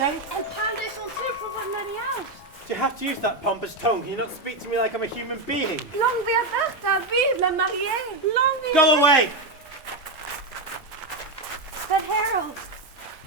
sense? Elle parle de son truc pour votre mariage. Do you have to use that pompous tone? Can you not speak to me like I'm a human being? Longue vie à Bertha, vive la mariée. Longue vie. Go away! But Harold,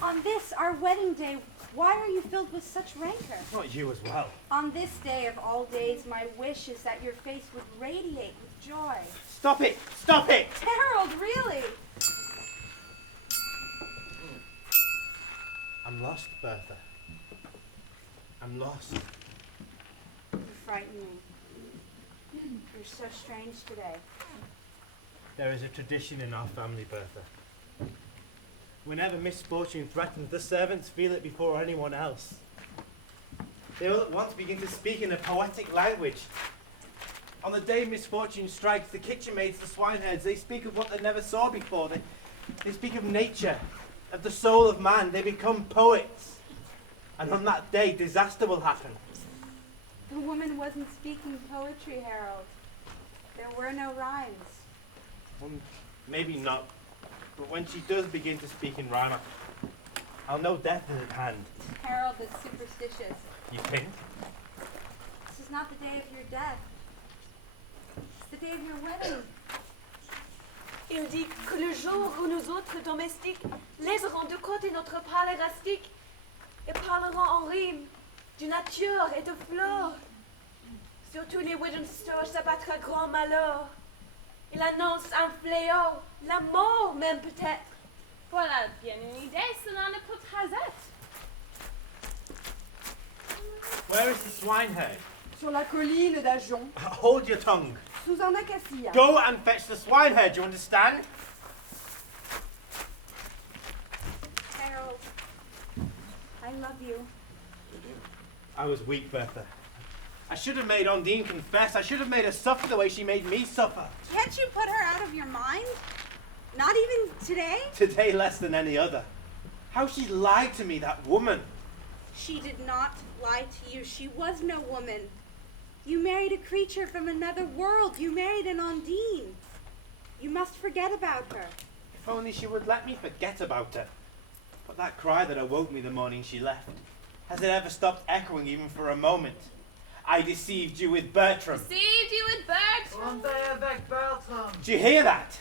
on this, our wedding day, why are you filled with such rancor? Not you as well. On this day of all days, my wish is that your face would radiate with joy. Stop it! Stop it! Harold, really? I'm lost, Bertha. I'm lost. You frighten me. You're so strange today. There is a tradition in our family, Bertha. Whenever misfortune threatens, the servants feel it before anyone else. They all at once begin to speak in a poetic language. On the day misfortune strikes, the kitchen maids, the swineherds, they speak of what they never saw before. They speak of nature, of the soul of man. They become poets. And on that day, disaster will happen. The woman wasn't speaking poetry, Harold. There were no rhymes. Well, maybe not. But when she does begin to speak in rhyme, I'll know death is at hand. Harold is superstitious. You think? This is not the day of your death. It's the day of your wedding. Il dit que le jour où nous autres domestiques laisserons de côté notre parler rustique et parlerons en rime de nature et de flore. Sur tous les Widdenstone s'abattra grand malheur. Il annonce un fléau, la mort même peut-être. Voilà bien une idée, cela ne peut pas être. Where is the swineherd? Sur la colline d'Ajon, Hold your tongue. sous un acacia. Go and fetch the swineherd, you understand? Harold, I love you. I was weak, Bertha. I should have made Ondine confess. I should have made her suffer the way she made me suffer. Can't you put her out of your mind? Not even today? Today less than any other. How she lied to me, that woman. She did not lie to you. She was no woman. You married a creature from another world. You married an Ondine. You must forget about her. If only she would let me forget about her. But that cry that awoke me the morning she left, has it ever stopped echoing even for a moment? I deceived you with Bertram. Deceived you with Bertram. avec Bertram. Do you hear that?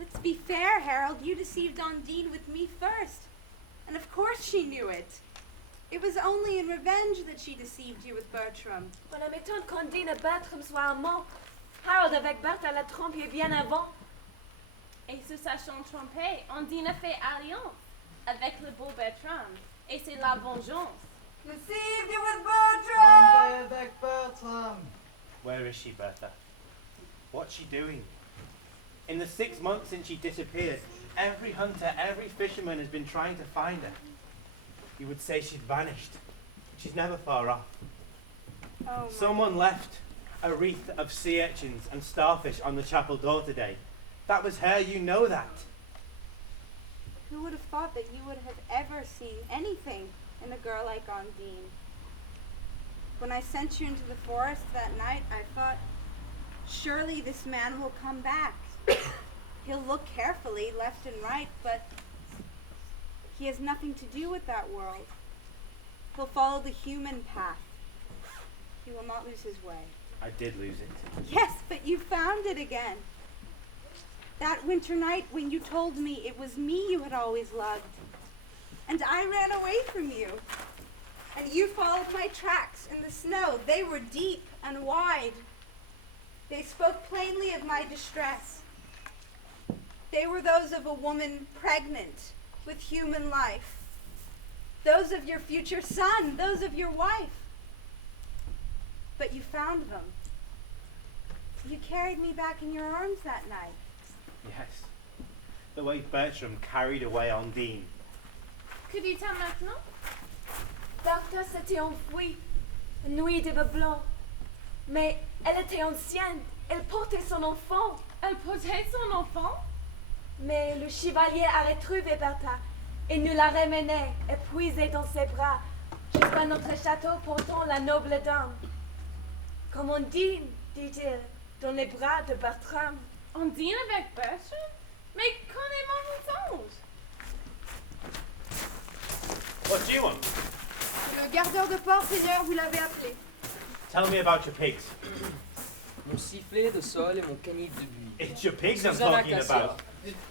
Let's be fair, Harold. You deceived Ondine with me first. And of course she knew it. It was only in revenge that she deceived you with Bertram. On m'étonne qu'Ondine et Bertram soient amants. Harold avec Bertha l'a trompé bien avant. Et se sachant trompé, Ondine a fait alliance avec le beau Bertram. Et c'est la vengeance. Deceived you with Bertram! avec Bertram. Where is she, Bertha? What's she doing? In the 6 months since she disappeared, every hunter, every fisherman has been trying to find her. You would say she'd vanished. She's never far off. Oh, Someone left a wreath of sea urchins and starfish on the chapel door today. That was her, you know that. who would have thought that you would have ever seen anything in a girl like Ondine? When I sent you into the forest that night, I thought, surely this man will come back. He'll look carefully left and right, but he has nothing to do with that world. He'll follow the human path. He will not lose his way. I did lose it. Yes, but you found it again. That winter night when you told me it was me you had always loved. And I ran away from you. And you followed my tracks in the snow. They were deep and wide. They spoke plainly of my distress. They were those of a woman pregnant with human life. Those of your future son, those of your wife. But you found them. You carried me back in your arms that night. Yes. The way Bertram carried away Ondine. Que dit-elle maintenant? Bertha s'était enfuie, nuit de blanc. Mais elle était ancienne, elle portait son enfant. Elle portait son enfant? Mais le chevalier a retrouvé Bertha et nous l'a ramenée, épuisée dans ses bras, jusqu'à notre château portant la noble dame. Comme Ondine, dit-il, dans les bras de Bertram. Ondine avec Bertram? Mais qu'en est mon mensonge? What do you want? Le gardeur de porte, Seigneur, vous l'avez appelé. Tell me about your pigs. Mon sifflet de sol et mon canif de buis. It's your pigs I'm Sous un talking acacia. about.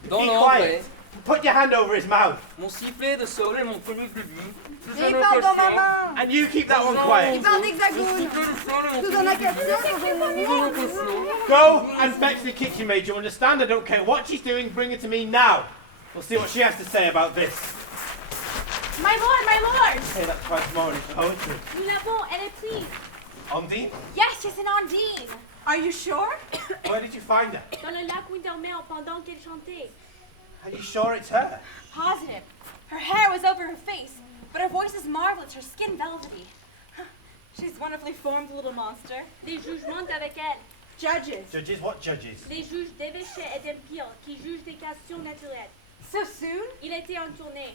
Dans Be l'ombre, quiet. Put your hand over his mouth. mon sifflet de sol et mon canif de buis. Sous Et un il parle dans ma acacia. main. And you keep that one Il quiet. parle Mon d'hexagone. sifflet de sol et mon Sous un acacia, dans un acacia. Go and fetch the kitchen maid. You understand? I don't care what she's doing. Bring her to me now. We'll see what she has to say about this. My lord, my lord! Say that twice more in poetry. Nous l'avons, elle est prise. Undine, Yes, she's an Ondine. Are you sure? where did you find her? Dans le lac Windermere pendant qu'elle chantait. Are you sure it's her? Positive. Her hair was over her face, but her voice is marvelous, her skin velvety. She's wonderfully formed, little monster. Les juges montent avec elle. Judges. Judges? What judges? Les juges d'évêché et d'empire qui jugent des questions naturelles. So soon? Il était en tournée.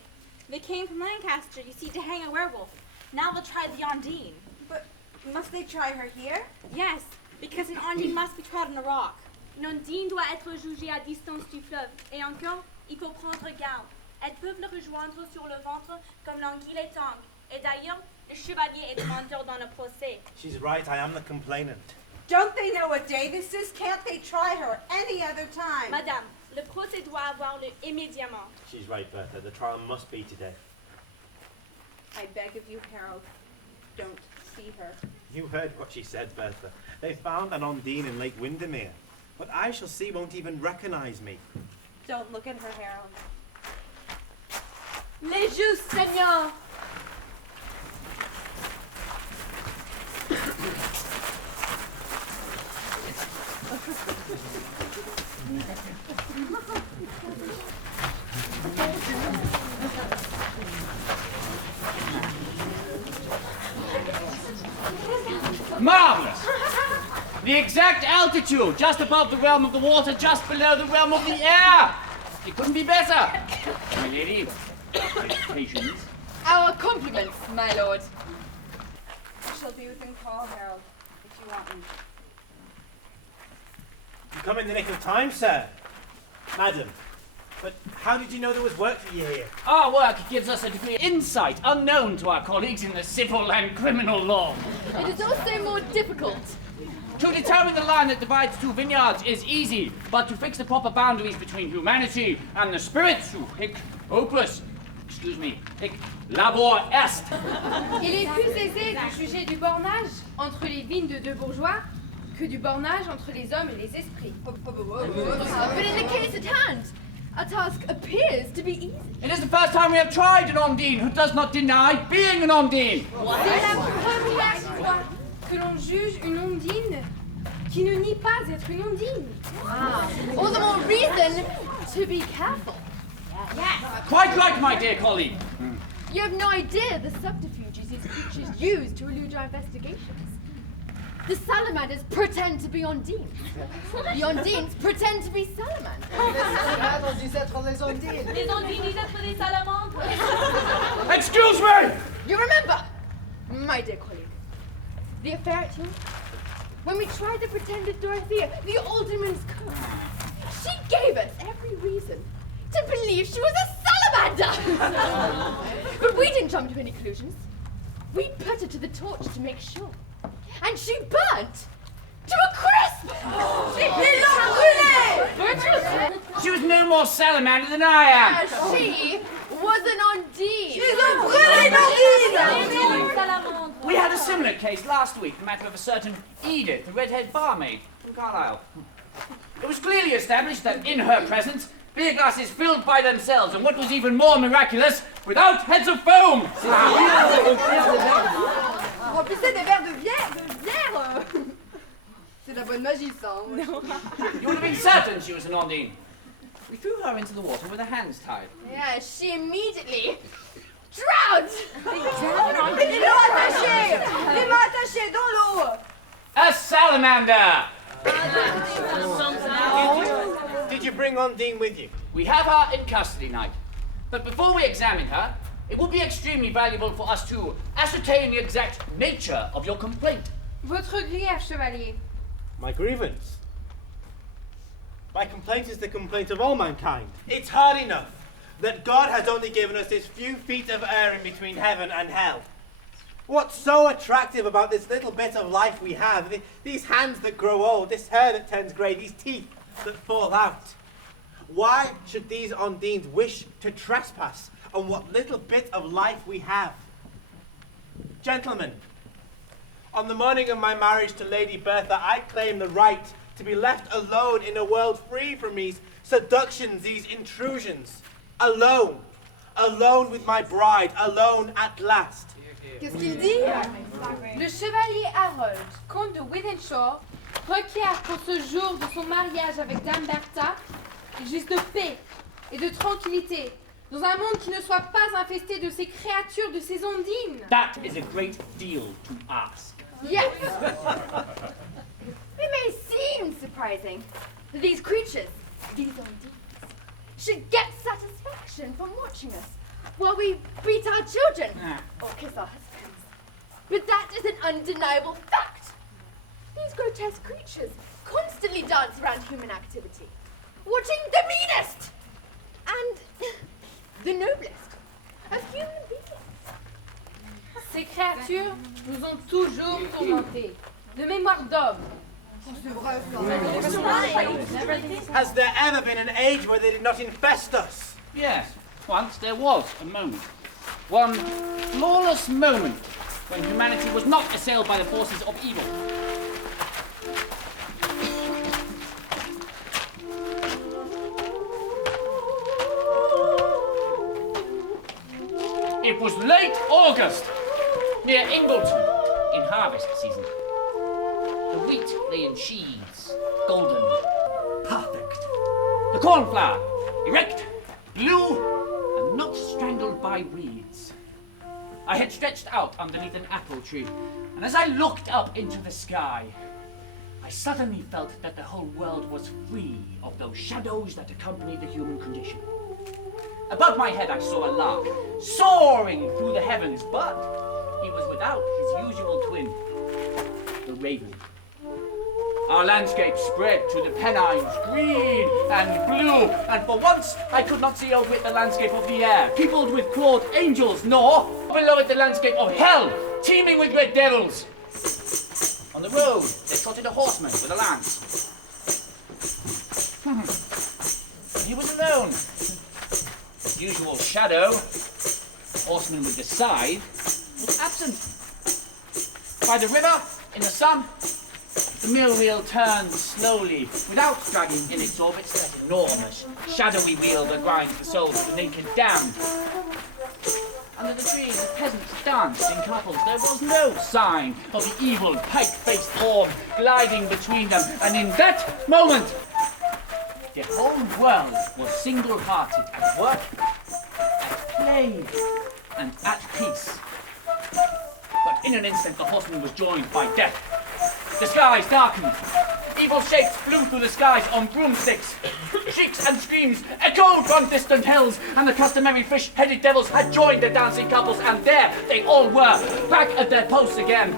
They came from Lancaster, you see, to hang a werewolf. Now they'll try the Ondine. But must they try her here? Yes, because an Ondine must be tried on a rock. Une Ondine doit être jugée à distance du fleuve. Et encore, il faut prendre garde. Elles peuvent le rejoindre sur le ventre comme l'anguille et tangue. Et d'ailleurs, le chevalier est demandeur dans le procès. She's right, I am the complainant. Don't they know what day this is? Can't they try her any other time? Madame, le procès doit avoir lieu immédiatement. She's right, Bertha. The trial must be today. I beg of you, Harold, don't see her. You heard what she said, Bertha. They found an Undine in Lake Windermere. What I shall see won't even recognize me. Don't look at her, Harold. Les justes, Seigneur. Marvelous! The exact altitude, just above the realm of the water, just below the realm of the air! It couldn't be better! My lady, patience. Our compliments, my lord. I shall be within call, Harold, if you want me. You come in the nick of time, sir. Madam, but how did you know there was work for you here? Our work gives us a degree of insight unknown to our colleagues in the civil and criminal law. It is also more difficult. To determine the line that divides two vineyards is easy, but to fix the proper boundaries between humanity and the spirits, hic opus, excuse me, hic labor est. Il est plus aisé de juger du bornage entre les vignes de deux bourgeois que du bornage entre les hommes et les esprits. But in the case at hand, our task appears to be easy. It is the first time we have tried an Ondine who does not deny being an Ondine. C'est la première fois que l'on juge une ondine qui ne nie pas être une ondine. All the more reason to be careful. Quite right, my dear colleague. You have no idea the subterfuges these creatures use to elude our investigations. The salamanders pretend to be Ondines. The Ondines pretend to be salamanders. Les Ondines. Les Ondines disent être des salamandres. Excuse me! You remember, my dear colleague, the affair at York? When we tried the pretended Dorothea, the alderman's cook, she gave us every reason to believe she was a salamander. But we didn't jump to any conclusions. We put her to the torch to make sure. And she burnt to a crisp! Ils l'ont brûlée! She was no more salamander than I am. She was an Ondine! Ils ont brûlé l'Ondine! Salamandre. We had a similar case last week, the matter of a certain Edith, the red-haired barmaid from Carlisle. It was clearly established that in her presence, beer glasses filled by themselves, and what was even more miraculous, without heads of foam. Remplissez des verres de bière, C'est de la bonne magie, ça. You would have been certain she was an Ondine. We threw her into the water with her hands tied. Yeah, she immediately drowned! Les mains attachées! Les mains attachées dans l'eau! A salamander! Did you bring Undine with you? We have her in custody, Knight. But before we examine her, it would be extremely valuable for us to ascertain the exact nature of your complaint. Votre grief, chevalier. My grievance. My complaint is the complaint of all mankind. It's hard enough that God has only given us this few feet of air in between heaven and hell. What's so attractive about this little bit of life we have? These hands that grow old, this hair that turns grey, these teeth that fall out. Why should these Ondines wish to trespass on what little bit of life we have? Gentlemen, on the morning of my marriage to Lady Bertha, I claim the right to be left alone in a world free from these seductions, these intrusions. Alone. Alone with my bride. Alone at last. Qu'est-ce qu'il dit? Le chevalier Harold, comte de Wythenshawe, requiert pour ce jour de son mariage avec Dame Bertha juste de paix et de tranquillité dans un monde qui ne soit pas infesté de ces créatures, de ces ondines. That is a great deal to ask. Yes! It may seem surprising that these creatures, these Ondines, should get satisfaction from watching us while we beat our children or kiss our husbands. But that is an undeniable fact. These grotesque creatures constantly dance around human activity, watching the meanest and the noblest of human beings. Ces créatures nous ont toujours tourmentés, de mémoire d'homme. Has there ever been an age where they did not infest us? Yes, once there was a moment. One flawless moment when humanity was not assailed by the forces of evil. It was late August, near Ingleton, in harvest season. The wheat lay in sheaves, golden, perfect. The cornflower, erect, blue, and not strangled by weeds. I had stretched out underneath an apple tree, and as I looked up into the sky, I suddenly felt that the whole world was free of those shadows that accompany the human condition. Above my head I saw a lark, soaring through the heavens, but he was without his usual twin, the raven. Our landscape spread to the Pennines, green and blue, and for once I could not see over it the landscape of the air, peopled with clawed angels, nor below it the landscape of hell, teeming with red devils. On the road there trotted a horseman with a lance. He was alone. Usual shadow, horseman with the scythe, was absent. By the river, in the sun, the mill wheel turned slowly, without dragging in its orbits that enormous, shadowy wheel that grinds the souls of the naked damned. Under the trees, the peasants danced in couples. There was no sign of the evil, pike-faced form gliding between them, and in that moment, the whole world was single-hearted at work, at play, and at peace. But in an instant, the horseman was joined by death. The skies darkened. Evil shapes flew through the skies on broomsticks. Shrieks and screams echoed from distant hills, and the customary fish-headed devils had joined the dancing couples, and there they all were, back at their posts again,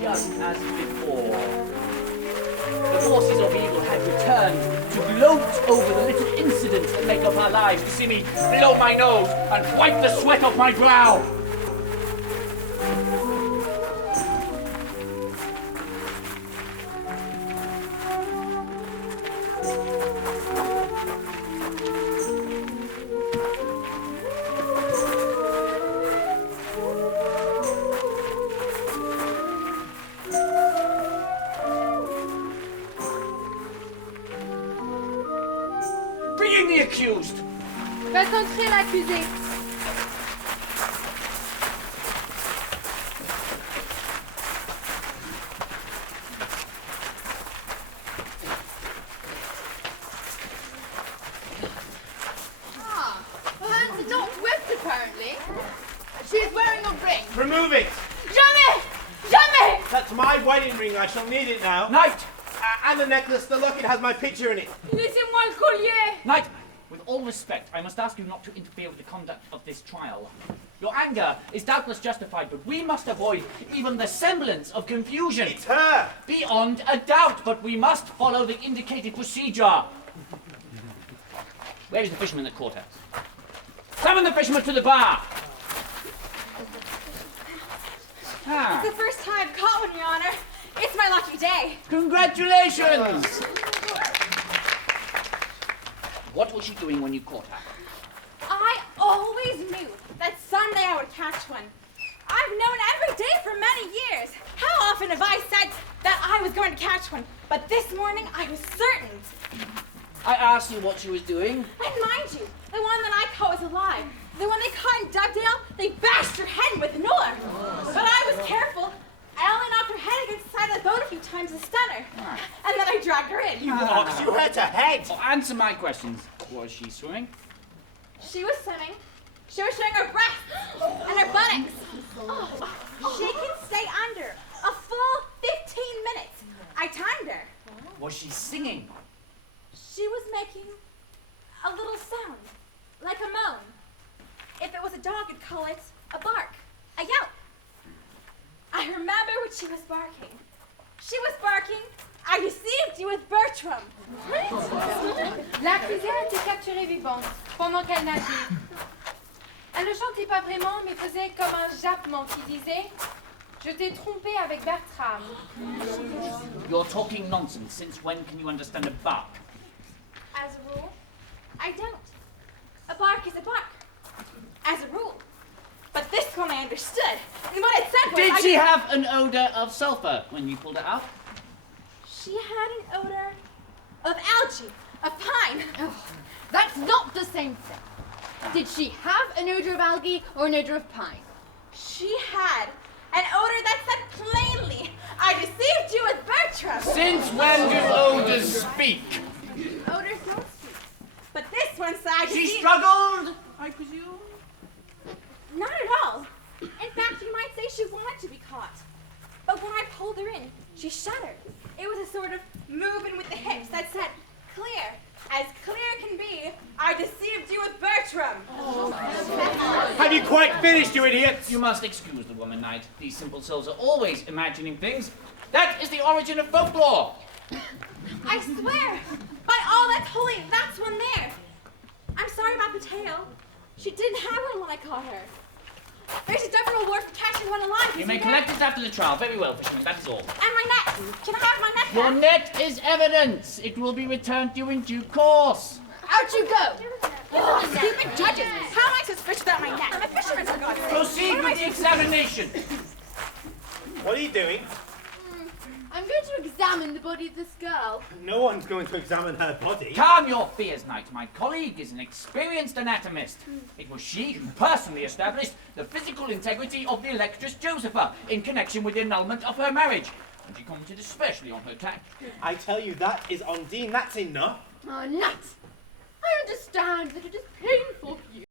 just as before. The forces of evil had returned to gloat over the little incidents that make up our lives, to see me blow my nose and wipe the sweat off my brow. Accused. Faites entrer l'accusé. Her hands are not whipped, apparently. She is wearing a ring. Remove it! Jamais! Jamais! That's my wedding ring. I shall need it now. Knight! And the necklace. The locket has my picture in it. Laissez-moi le collier! Knight, with all respect, I must ask you not to interfere with the conduct of this trial. Your anger is doubtless justified, but we must avoid even the semblance of confusion. It's her! Beyond a doubt, but we must follow the indicated procedure. Where is the fisherman that caught us? Summon the fisherman to the bar! Ah, It's the first time I've caught one, Your Honor. It's my lucky day. congratulations! What was she doing when you caught her? I always knew that someday I would catch one. I've known every day for many years. How often have I said that I was going to catch one? But this morning I was certain. I asked you what she was doing. And mind you, the one that I caught was alive. The one they caught in Dugdale, they bashed her head with an oar. But I was careful. I only knocked her head against the side of the boat a few times to stun her. And then I dragged her in. You hurt her head. Oh, answer my questions. Was she swimming? She was swimming. She was showing her breasts and her buttocks. She can stay under a full 15 minutes. I timed her. Was she singing? She was making a little sound, like a moan. If it was a dog, I'd call it a bark, a yelp. I remember when she was barking. She was barking, I deceived you with Bertram. L'accusée a été capturée vivante pendant qu'elle nageait. Elle ne chantait pas vraiment, mais faisait comme un jappement qui disait « Je t'ai trompé avec Bertram ». You're talking nonsense. Since when can you understand a bark? As a rule, I don't. A bark is a bark. As a rule. But this one I understood. And what it said was Did she have an odor of sulfur when you pulled it out? She had an odor of algae, of pine. That's not the same thing. Did she have an odor of algae or an odor of pine? She had an odor that said plainly, I deceived you with Bertram. Since when do odors speak? Odors don't speak. But this one said I She deceived... struggled, I presume? Not at all. In fact, you might say she wanted to be caught. But when I pulled her in, she shuddered. It was a sort of movement with the hips that said, clear, as clear can be, I deceived you with Bertram. Have you quite finished, you idiots? You must excuse the woman, Knight. These simple souls are always imagining things. That is the origin of folklore. I swear, by all that's holy, that's one there. I'm sorry about the tail. She didn't have one when I caught her. There's a double reward for catching one alive. You isn't may there? collect it after the trial. Very well, fisherman, that is all. And my net. Can I have my net Your back? net is evidence. It will be returned to you in due course. Out you go! Stupid judges! How am I supposed to fish without my net? I'm a fisherman, for God's sake. Proceed What am I with the supposed to do? examination. What are you doing? I'm going to examine the body of this girl. No one's going to examine her body. Calm your fears, Knight. My colleague is an experienced anatomist. It was she who personally established the physical integrity of the Electress Josepha in connection with the annulment of her marriage. And she commented especially on her tact. I tell you, that is Undine. That's enough. Oh, nuts! I understand that it is painful for you